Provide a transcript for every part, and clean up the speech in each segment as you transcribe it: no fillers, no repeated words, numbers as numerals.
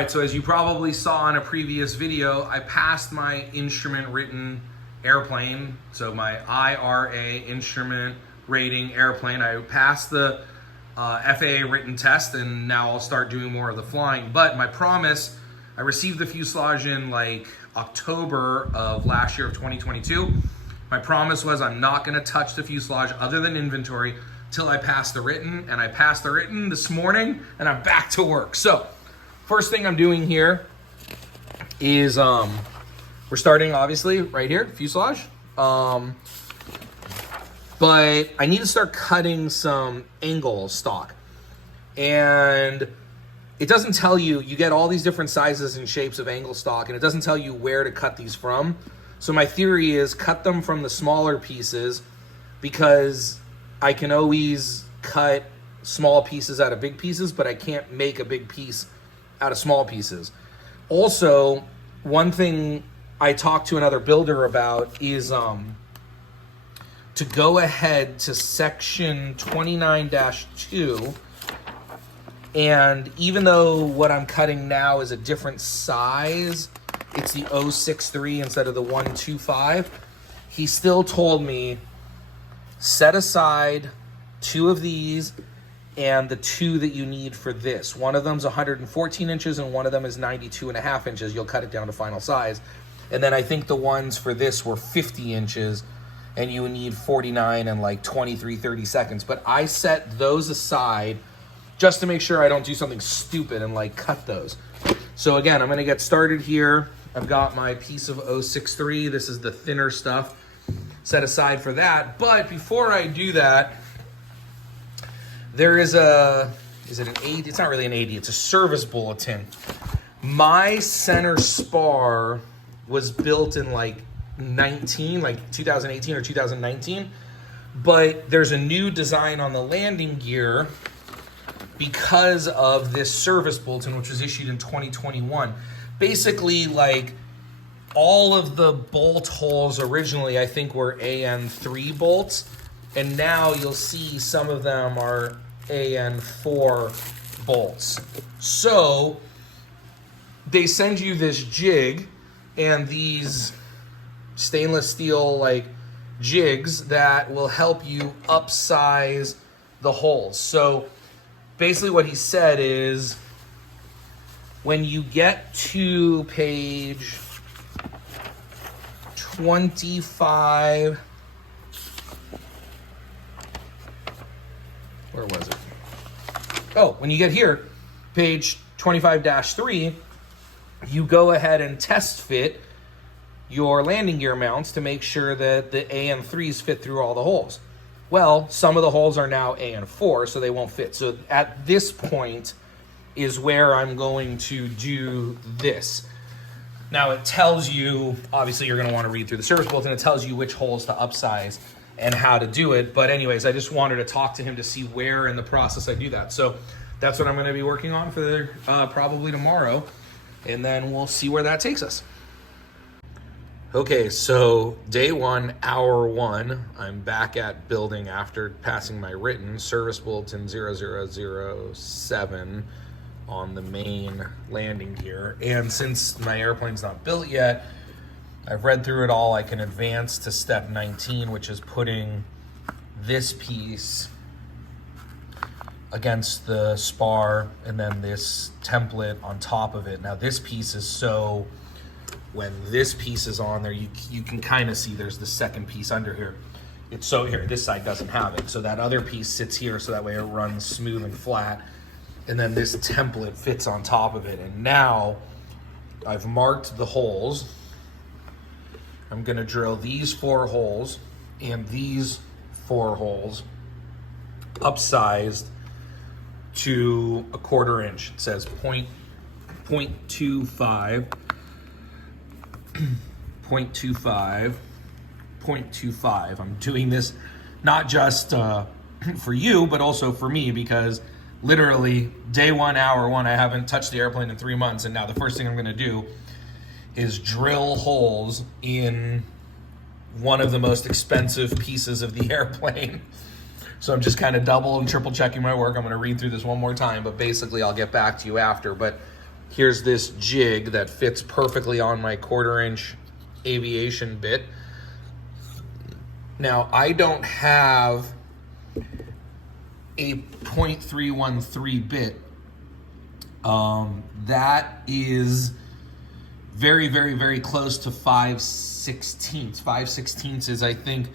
right, so as you probably saw in a previous video, I passed my instrument written airplane. So my IRA instrument rating airplane. I passed the FAA written test, and now I'll start doing more of the flying. But my promise, I received the fuselage in like October of last year of 2022. My promise was I'm not gonna touch the fuselage other than inventory till I pass the written, and I passed the written this morning, and I'm back to work. So first thing I'm doing here is we're starting obviously right here, fuselage. But I need to start cutting some angle stock. And it doesn't tell you, you get all these different sizes and shapes of angle stock, and it doesn't tell you where to cut these from. So my theory is cut them from the smaller pieces, because I can always cut small pieces out of big pieces, but I can't make a big piece out of small pieces. Also, one thing I talked to another builder about is to go ahead to section 29-2, and even though what I'm cutting now is a different size, it's the 063 instead of the 125, he still told me set aside 2 of these and the 2 that you need for this. One of them's 114 inches and one of them is 92.5 inches. You'll cut it down to final size. And then I think the ones for this were 50 inches and you would need 49 and like 23, 30 seconds. But I set those aside just to make sure I don't do something stupid and like cut those. So again, I'm gonna get started here. I've got my piece of 063. This is the thinner stuff set aside for that. But before I do that, there is is it an 80? It's not really an 80, it's a service bulletin. My center spar was built in like 2018 or 2019, but there's a new design on the landing gear because of this service bulletin, which was issued in 2021. Basically, like, all of the bolt holes originally, I think, were AN3 bolts, and now you'll see some of them are AN4 bolts. So they send you this jig and these stainless steel like jigs that will help you upsize the holes. So basically what he said is, when you get to page 25, where was it? Oh, when you get here, page 25-3, you go ahead and test fit your landing gear mounts to make sure that the AN3s fit through all the holes. Well, some of the holes are now AN4, so they won't fit. So at this point is where I'm going to do this. Now it tells you, obviously you're gonna wanna read through the service bulletin, it tells you which holes to upsize and how to do it. But anyways, I just wanted to talk to him to see where in the process I do that. So that's what I'm gonna be working on for probably tomorrow. And then we'll see where that takes us. Okay, so day 1, hour 1, I'm back at building after passing my written service bulletin 0007 on the main landing gear. And since my airplane's not built yet, I've read through it all. I can advance to step 19, which is putting this piece against the spar and then this template on top of it. Now this piece is so, when this piece is on there, you can kind of see there's the second piece under here. It's so here, this side doesn't have it. So that other piece sits here so that way it runs smooth and flat. And then this template fits on top of it. And now I've marked the holes. I'm gonna drill these 4 holes and these 4 holes upsized to 1/4 inch. It says 0.25, 0.25, 0.25. I'm doing this not just for you, but also for me, because literally day 1, hour 1, I haven't touched the airplane in 3 months, and now the first thing I'm gonna do is drill holes in one of the most expensive pieces of the airplane. So I'm just kind of double and triple checking my work. I'm gonna read through this one more time, but basically I'll get back to you after. But here's this jig that fits perfectly on my 1/4 inch aviation bit. Now, I don't have a .313 bit. That is very, very, very close to 5/16. 5/16 is, I think,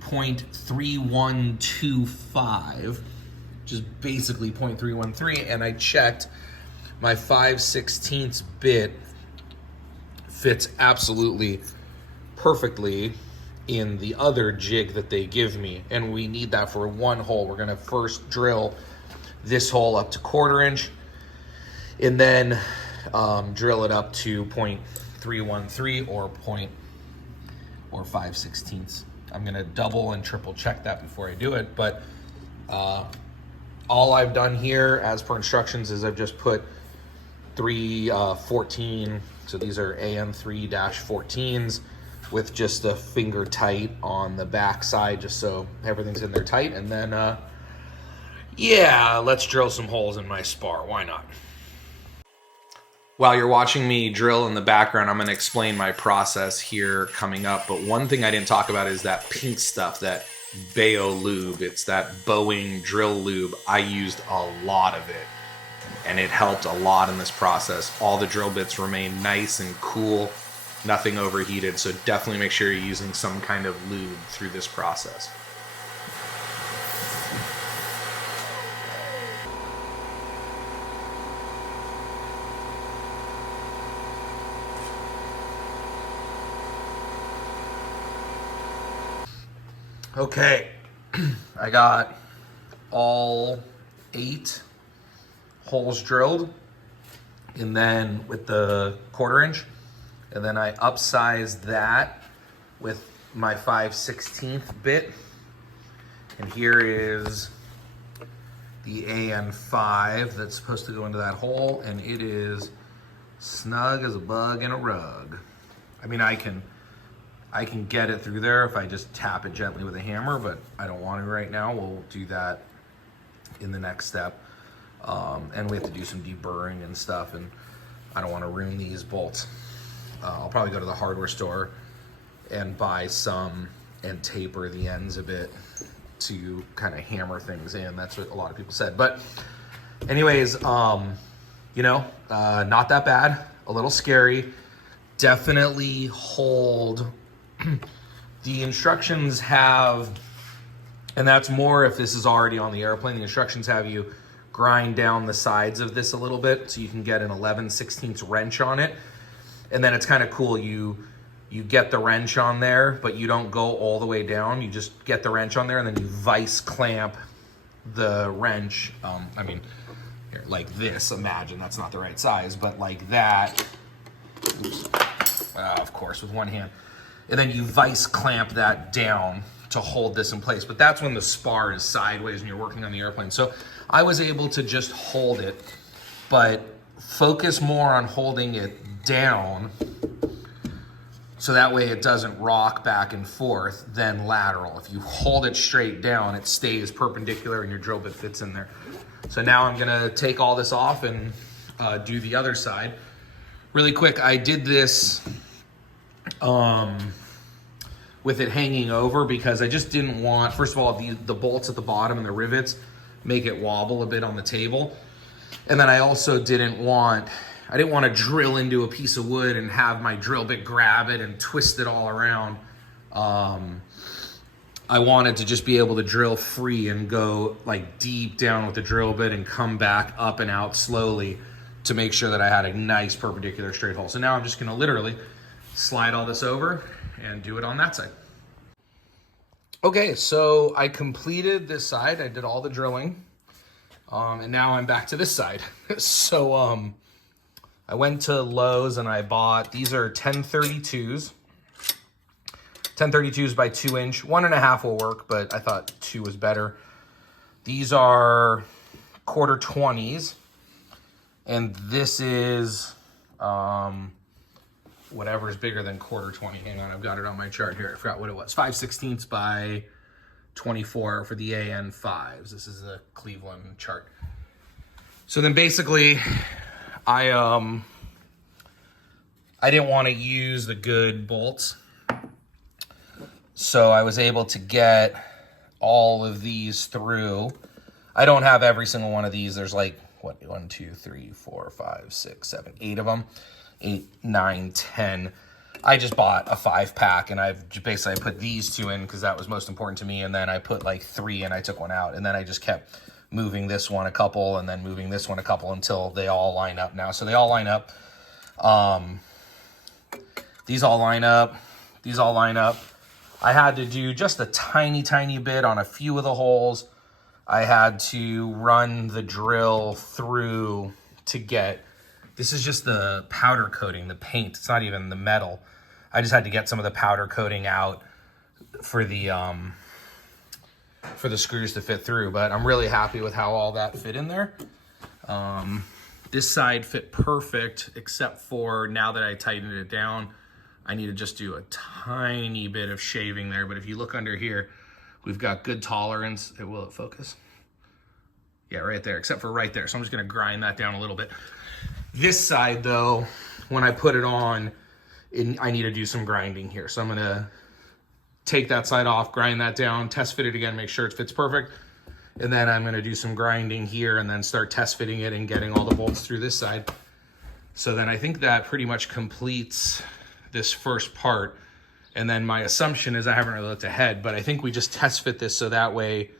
.3125, which is basically .313. And I checked, my 5/16 bit fits absolutely perfectly in the other jig that they give me, and we need that for one hole. We're gonna first drill this hole up to 1/4 inch, and then drill it up to .313 or 5/16. I'm gonna double and triple check that before I do it, but all I've done here as per instructions is I've just put 314, so these are AN3-14s with just a finger tight on the back side, just so everything's in there tight. And then, yeah, let's drill some holes in my spar. Why not? While you're watching me drill in the background, I'm going to explain my process here coming up. But one thing I didn't talk about is that pink stuff, that Bayo lube. It's that Boeing drill lube. I used a lot of it, and it helped a lot in this process. All the drill bits remain nice and cool, nothing overheated, so definitely make sure you're using some kind of lube through this process. Okay, I got all 8 holes drilled, and then with the 1/4 inch, and then I upsized that with my 5/16 bit. And here is the AN5 that's supposed to go into that hole, and it is snug as a bug in a rug. I mean, I can get it through there if I just tap it gently with a hammer, but I don't want to right now. We'll do that in the next step. And we have to do some deburring and stuff, and I don't want to ruin these bolts. I'll probably go to the hardware store and buy some and taper the ends a bit to kind of hammer things in. That's what a lot of people said. But anyways, you know, not that bad, a little scary. Definitely hold. The instructions have, and that's more if this is already on the airplane, the instructions have you grind down the sides of this a little bit so you can get an 11/16 wrench on it. And then it's kind of cool, you get the wrench on there, but you don't go all the way down. You just get the wrench on there, and then you vice clamp the wrench. I mean, here, like this, imagine, that's not the right size, but like that. Oops. Of course, with one hand. And then you vice clamp that down to hold this in place. But that's when the spar is sideways and you're working on the airplane. So I was able to just hold it, but focus more on holding it down so that way it doesn't rock back and forth than lateral. If you hold it straight down, it stays perpendicular and your drill bit fits in there. So now I'm gonna take all this off and do the other side. Really quick, I did this with it hanging over because I just didn't want, first of all, the bolts at the bottom and the rivets make it wobble a bit on the table. And then I also didn't want to drill into a piece of wood and have my drill bit grab it and twist it all around. I wanted to just be able to drill free and go like deep down with the drill bit and come back up and out slowly to make sure that I had a nice perpendicular straight hole. So now I'm just gonna literally slide all this over and do it on that side. Okay, so I completed this side. I did all the drilling, and now I'm back to this side. So I went to Lowe's and I bought, these are 1032s. 1032s by 2 inch. 1.5 will work, but I thought 2 was better. These are 1/4 20s, and this is whatever is bigger than 1/4 20. Hang on, I've got it on my chart here. I forgot what it was. 5/16 by 24 for the AN5s. This is the Cleveland chart. So then basically, I didn't want to use the good bolts, so I was able to get all of these through. I don't have every single one of these. There's like, what, 1, 2, 3, 4, 5, 6, 7, 8 of them. 8, 9, 10. I just bought a 5-pack, and I've basically, I put these 2 in because that was most important to me, and then I put like 3 and I took one out, and then I just kept moving this one a couple and then moving this one a couple until they all line up now. So they all line up. These all line up. These all line up. I had to do just a tiny bit on a few of the holes. I had to run the drill through to get, this is just the powder coating, the paint. It's not even the metal. I just had to get some of the powder coating out for the screws to fit through, but I'm really happy with how all that fit in there. This side fit perfect, except for now that I tightened it down, I need to just do a tiny bit of shaving there. But if you look under here, we've got good tolerance. Will it focus? Yeah, right there, except for right there. So I'm just gonna grind that down a little bit. This side though, when I put it on, I need to do some grinding here. So I'm gonna take that side off, grind that down, test fit it again, make sure it fits perfect. And then I'm gonna do some grinding here and then start test fitting it and getting all the bolts through this side. So then I think that pretty much completes this first part. And then my assumption is, I haven't really looked ahead, but I think we just test fit this so that way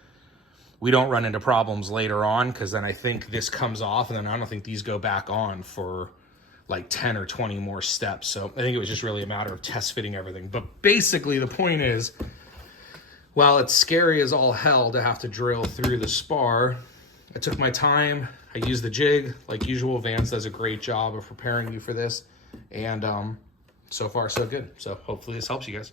we don't run into problems later on, because then I think this comes off and then I don't think these go back on for like 10 or 20 more steps. So I think it was just really a matter of test fitting everything. But basically the point is, while it's scary as all hell to have to drill through the spar, I took my time, I used the jig like usual. Vance does a great job of preparing you for this, and so far so good. So hopefully this helps you guys.